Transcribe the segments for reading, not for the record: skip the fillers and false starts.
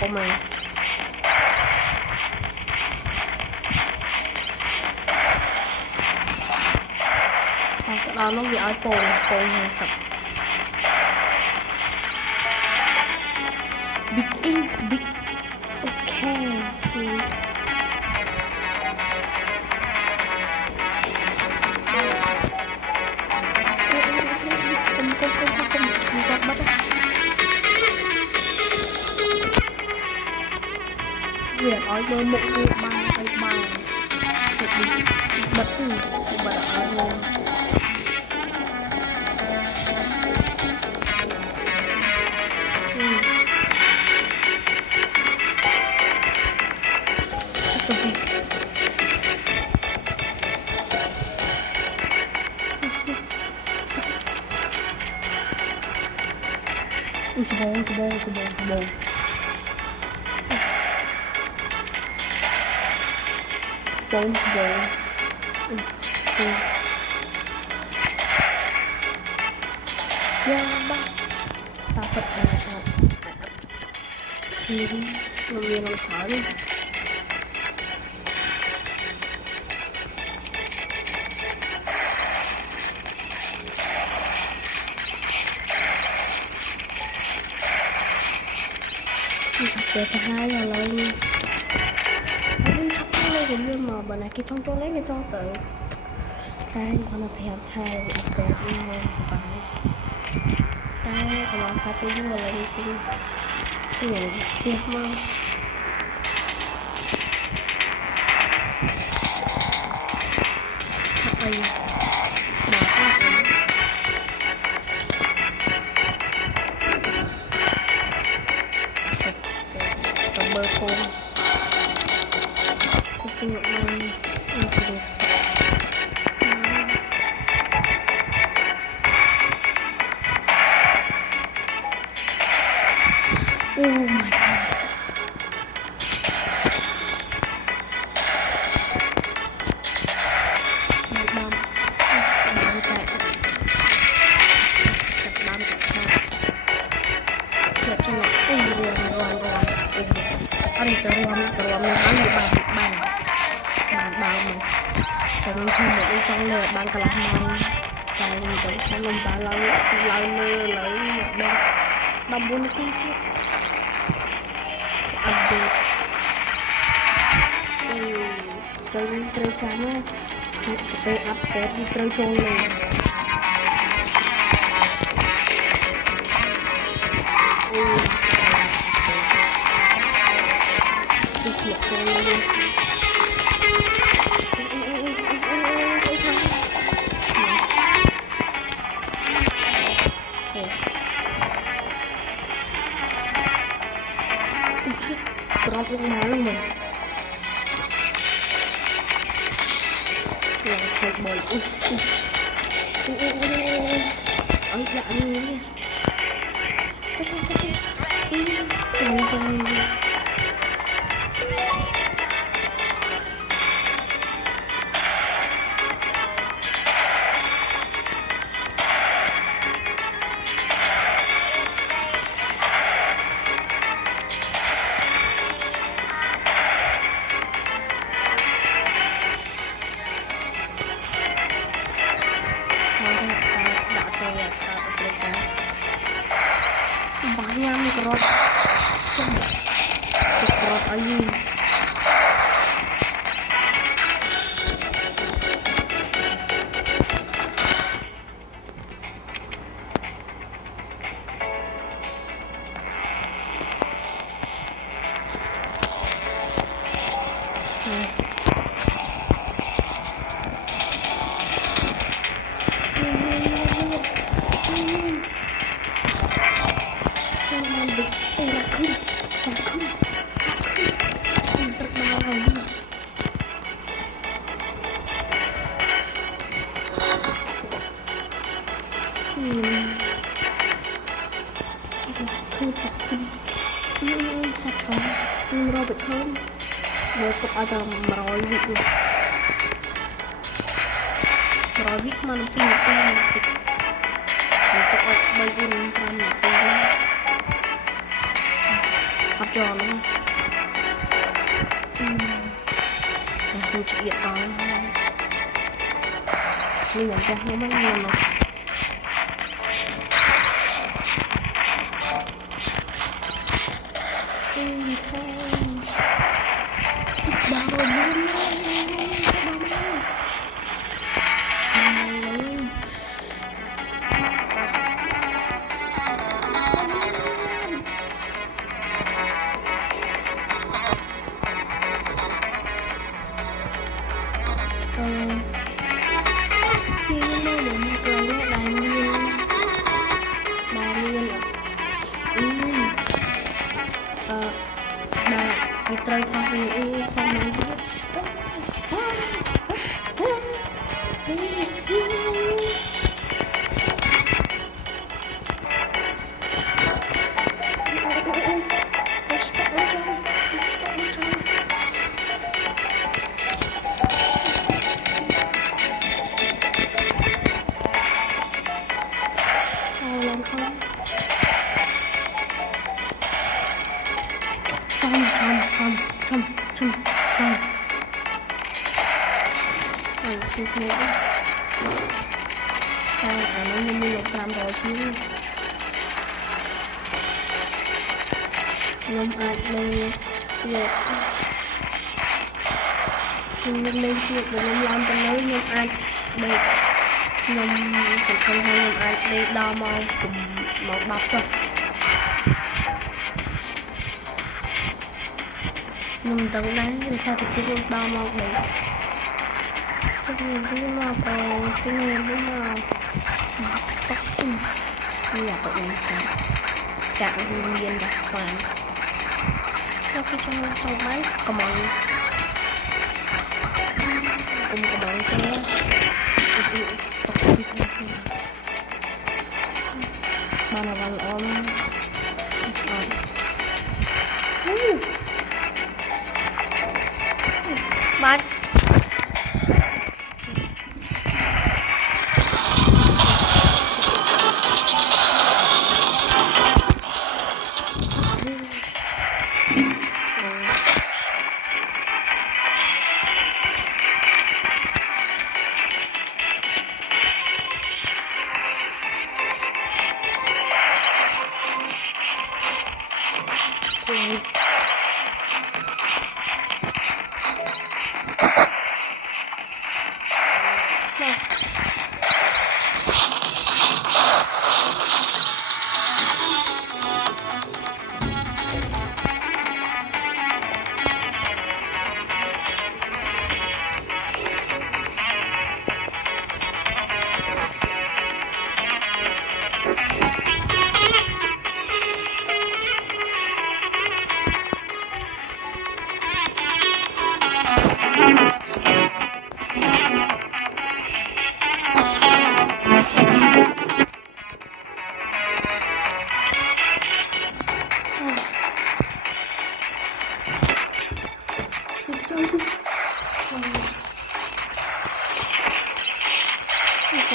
cô mà cái đó nó bị ai bồn hàng sập big ink big ok việc nói với một cái bài bật ở luôn Bồ Jones Bowl ba dapat ini ngomong sekali để cả hai là lấy cũng như mà bà này kia không cho lấy cái cho tự cái con là theo thay để đi mua bài cái còn phải tới nhưng mà lại đi cái tiền mà ơi cầm bơ khô oh my god terlalu bàn đào mình sẽ nên thêm một cái trong lửa bàn cả là màu cái mình cũng không lồng ta lấy bên đâm bốn cái update chơi sáng nhá cái update đi chơi trôi này drop yang malam man yang saya boy oh ya ini banyak mikrot aja sạch rồi bị khôn vừa cục ở tầm rồi vị rồi biết mà nó pin tên cục ở bây giờ mình làm là học trò luôn tôi chỉ điện nói nhưng mà chắc không bao nhiêu mà Try coffee sama chút nữa nó như 15 rồi chứ ngâm ai lên việc lên việc để ngâm làm cho lấy ngâm ai để ngâm chỉ không hay ngâm ai để đo màu cùng màu bạc rồi ngâm tầng đá thì sao thì cứ đo màu để cái mà cái mà như là vậy trạng thiên nhiên đặc hoàn sau khi trong máy có mọi cùng có mọi xe mà là bằng ôm bạn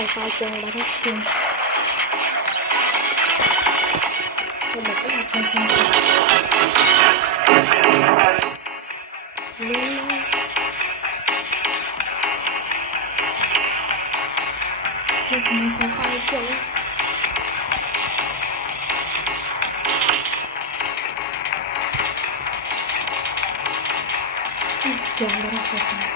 phải chờ là hết tiền nhưng mà cái này không mình phải chờ là hết tiền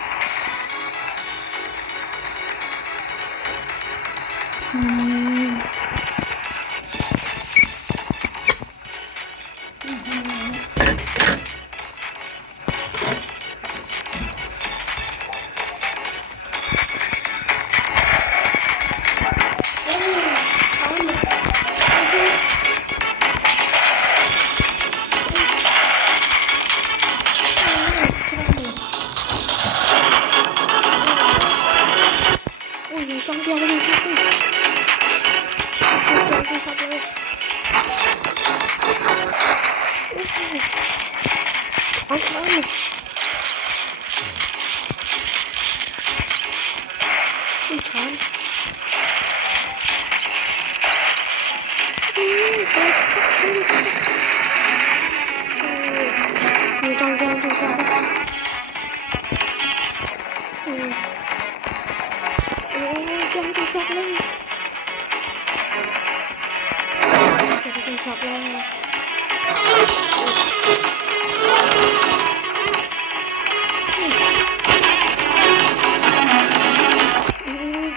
Ui, con kia cái gì sao Ui chán. Mình trong game không sao đâu. Game không sao đâu. Không sao đâu.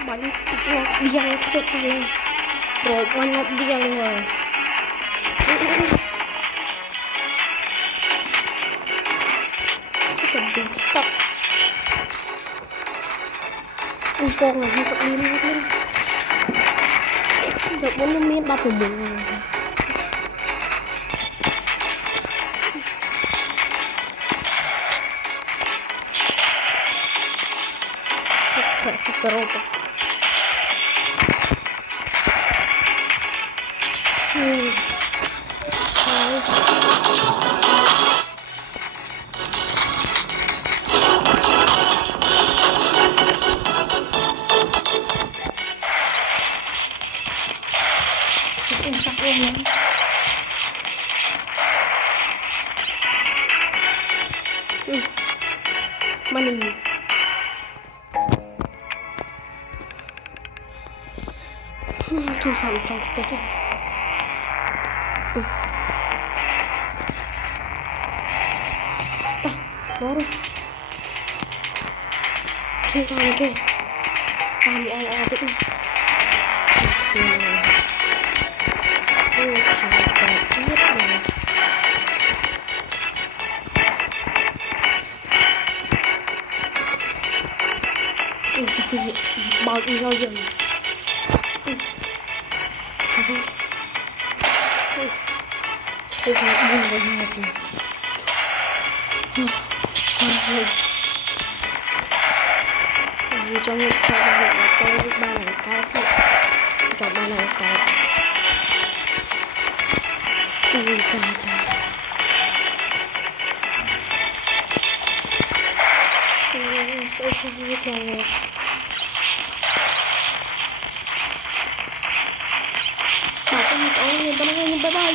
Bắn điên tuyệt vời rồi con ngọc điên rồi. Such a big stop. Con này không có đi lên. Được 4 miếng 3 phần 10. Kayak super robot. Rusak rumah. Mana ni? Tulisan trong kita tu. Baru. Kita lagi. Kami awal tu. Bao nhiêu rau rừng. Tôi phải buồn vào nhà rồi. Vì trong những cái việc là tôi biết ba này cao thì cho ba này cao. Ui cao thật. Tôi không biết theo này. Bà con mình có những bye bye.